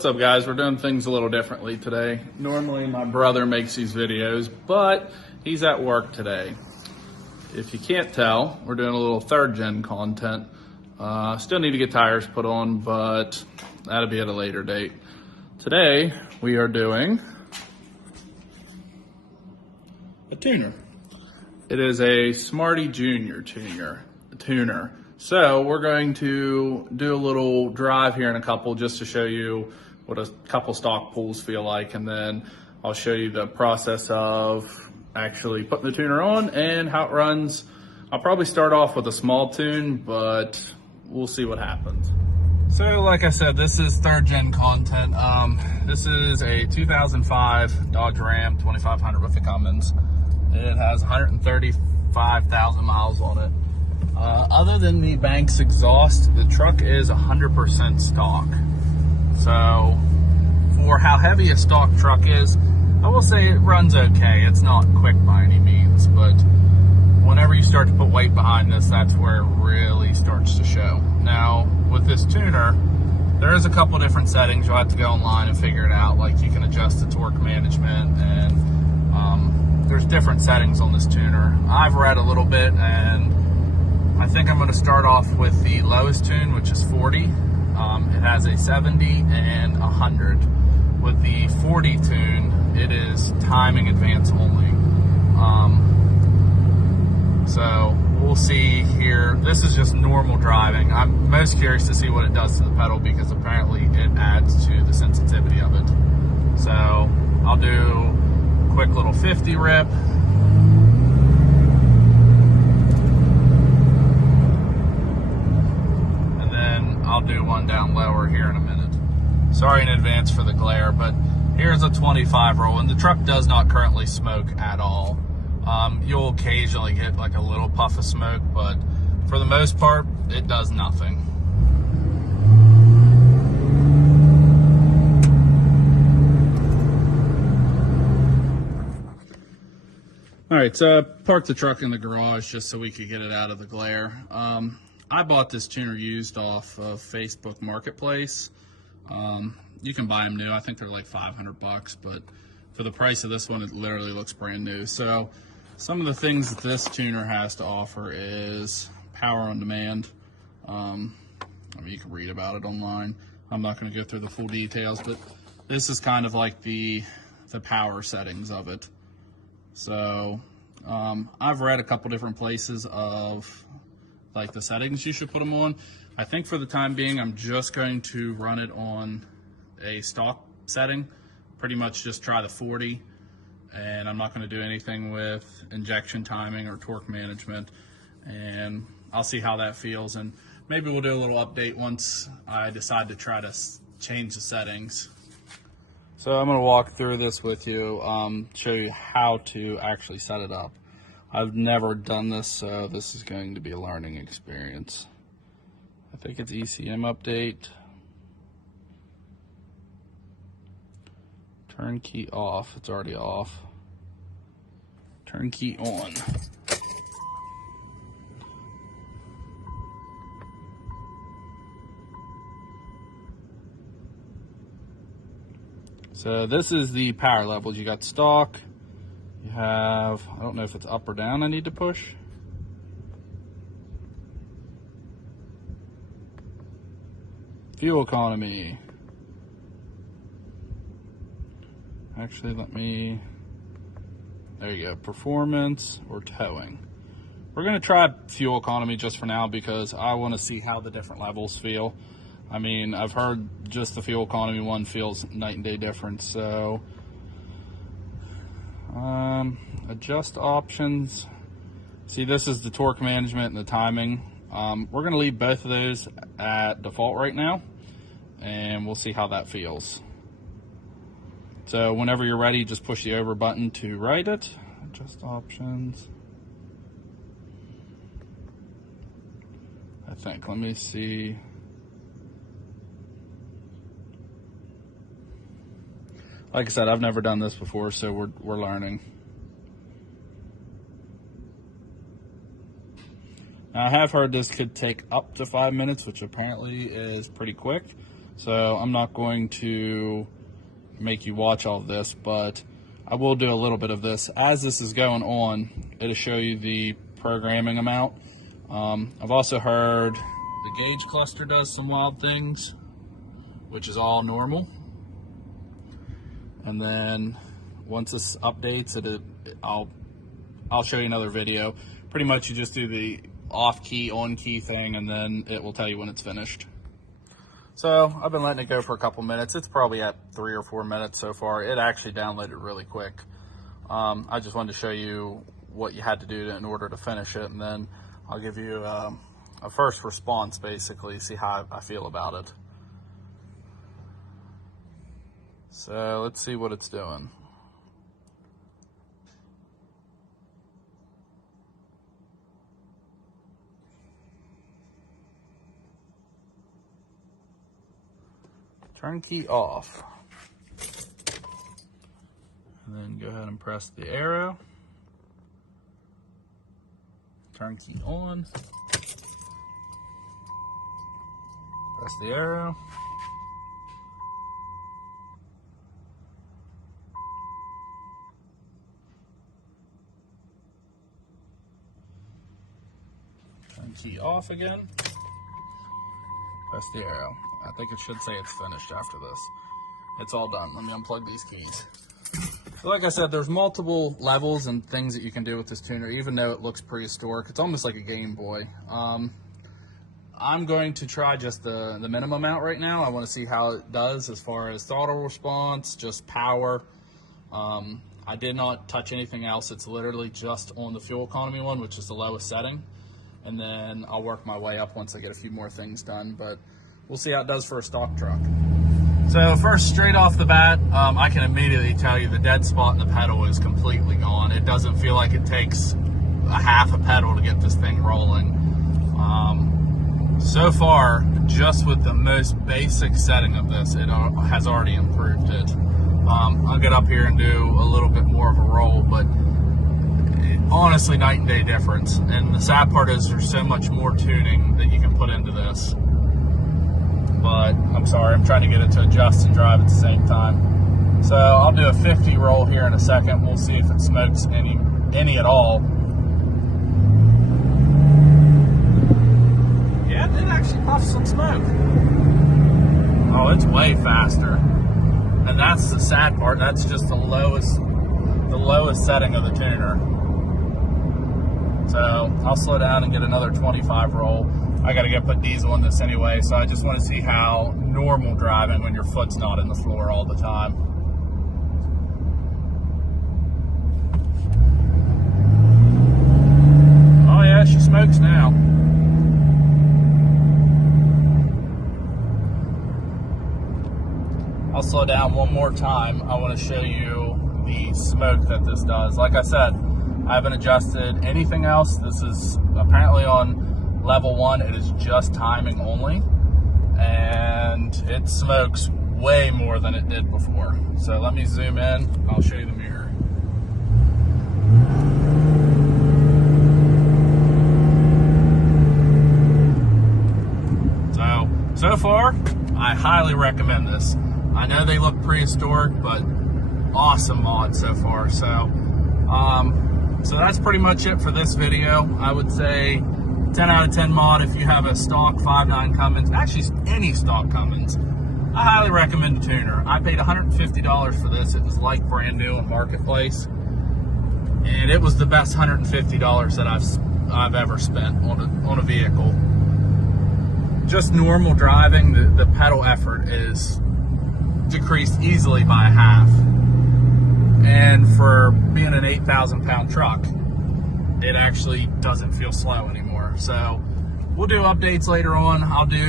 What's up, guys? We're doing things a little differently today. Normally my brother makes these videos, but he's at work today. If you can't tell, we're doing a little third gen content. Still need to get tires put on, but that'll be at a later date. Today we are doing a tuner. It is a Smarty Jr tuner. So we're going to do a little drive here in a couple just to show you what a couple stock pulls feel like, and then I'll show you the process of actually putting the tuner on and how it runs. I'll probably start off with a small tune, but we'll see what happens. So like I said, this is third gen content. This is a 2005 Dodge Ram 2500 with the Cummins. It has 135,000 miles on it. Other than the Banks exhaust, the truck is 100% stock. So for how heavy a stock truck is, I will say it runs okay. It's not quick by any means, but whenever you start to put weight behind this, that's where it really starts to show. Now, with this tuner, there is a couple different settings. You'll have to go online and figure it out. Like, you can adjust the torque management, and there's different settings on this tuner. I've read a little bit, and I think I'm going to start off with the lowest tune, which is 40. It has a 70 and 100. With the 40 tune, it is timing advance only. So we'll see here. This is just normal driving. I'm most curious to see what it does to the pedal, because apparently it adds to the sensitivity of it. So I'll do a quick little 50 rip. I'll do one down lower here in a minute. Sorry in advance for the glare, but here's a 25 roll, and the truck does not currently smoke at all. You'll occasionally get like a little puff of smoke, but for the most part, it does nothing. All right, so I parked the truck in the garage just so we could get it out of the glare. I bought this tuner used off of Facebook Marketplace. You can buy them new. I think they're like 500 bucks, but for the price of this one, it literally looks brand new. So some of the things that this tuner has to offer is power on demand. I mean, you can read about it online. I'm not going to go through the full details, but this is kind of like the power settings of it. So I've read a couple different places of like the settings you should put them on. I think for the time being, I'm just going to run it on a stock setting. Pretty much just try the 40, and I'm not going to do anything with injection timing or torque management, and I'll see how that feels, and maybe we'll do a little update once I decide to try to change the settings. So I'm going to walk through this with you, show you how to actually set it up. I've never done this, so this is going to be a learning experience. I think it's ECM update. Turn key off. It's already off. Turn key on. So this is the power levels. You got stock. You have, I don't know if it's up or down I need to push. Fuel economy. Actually, there you go, performance or towing. We're gonna try fuel economy just for now, because I wanna see how the different levels feel. I mean, I've heard just the fuel economy one feels night and day difference, so. Adjust options. See, this is the torque management and the timing. We're going to leave both of those at default right now, and we'll see how that feels. So whenever you're ready, just push the over button to write it. Adjust options. I think, let me see. Like I said, I've never done this before, so we're learning. Now, I have heard this could take up to 5 minutes, which apparently is pretty quick. So I'm not going to make you watch all of this, but I will do a little bit of this. As this is going on, it'll show you the programming amount. I've also heard the gauge cluster does some wild things, which is all normal. And then once this updates, I'll show you another video. Pretty much you just do the off key, on key thing, and then it will tell you when it's finished. So I've been letting it go for a couple minutes. It's probably at 3 or 4 minutes so far. It actually downloaded really quick. I just wanted to show you what you had to do in order to finish it, and then I'll give you a first response, basically, see how I feel about it. So let's see what it's doing. Turn key off. And then go ahead and press the arrow. Turn key on. Press the arrow. Turn key off again. Press the arrow. I think it should say it's finished after this. It's all done. Let me unplug these keys. So like I said, there's multiple levels and things that you can do with this tuner, even though it looks prehistoric. It's almost like a Game Boy. I'm going to try just the minimum out right now. I want to see how it does as far as throttle response, just power. I did not touch anything else. It's literally just on the fuel economy one, which is the lowest setting. And then I'll work my way up once I get a few more things done. But we'll see how it does for a stock truck. So first, straight off the bat, I can immediately tell you the dead spot in the pedal is completely gone. It doesn't feel like it takes a half a pedal to get this thing rolling. So far, just with the most basic setting of this, it has already improved it. I'll get up here and do a little bit more of a roll, but honestly, night and day difference. And the sad part is there's so much more tuning that you can put into this. But I'm sorry, I'm trying to get it to adjust and drive at the same time. So I'll do a 50 roll here in a second. We'll see if it smokes any at all. Yeah, it actually puffs some smoke. Oh, it's way faster. And that's the sad part. That's just the lowest setting of the tuner. So I'll slow down and get another 25 roll. I got to put diesel in this anyway, so I just want to see how normal driving when your foot's not in the floor all the time. Oh yeah, she smokes now. I'll slow down one more time. I want to show you the smoke that this does. Like I said, I haven't adjusted anything else. This is apparently on level 1. It is just timing only, and it smokes way more than it did before. So let me zoom in. I'll show you the mirror. So far, I highly recommend this. I know they look prehistoric, but awesome mod so far. So that's pretty much it for this video. I would say 10 out of 10 mod if you have a stock 5.9 Cummins, actually any stock Cummins. I highly recommend a tuner. I paid $150 for this. It was like brand new in Marketplace, and it was the best $150 that I've ever spent on a vehicle. Just normal driving, the pedal effort is decreased easily by half. And for being an 8,000 pound truck, it actually doesn't feel slow anymore. So we'll do updates later on. I'll do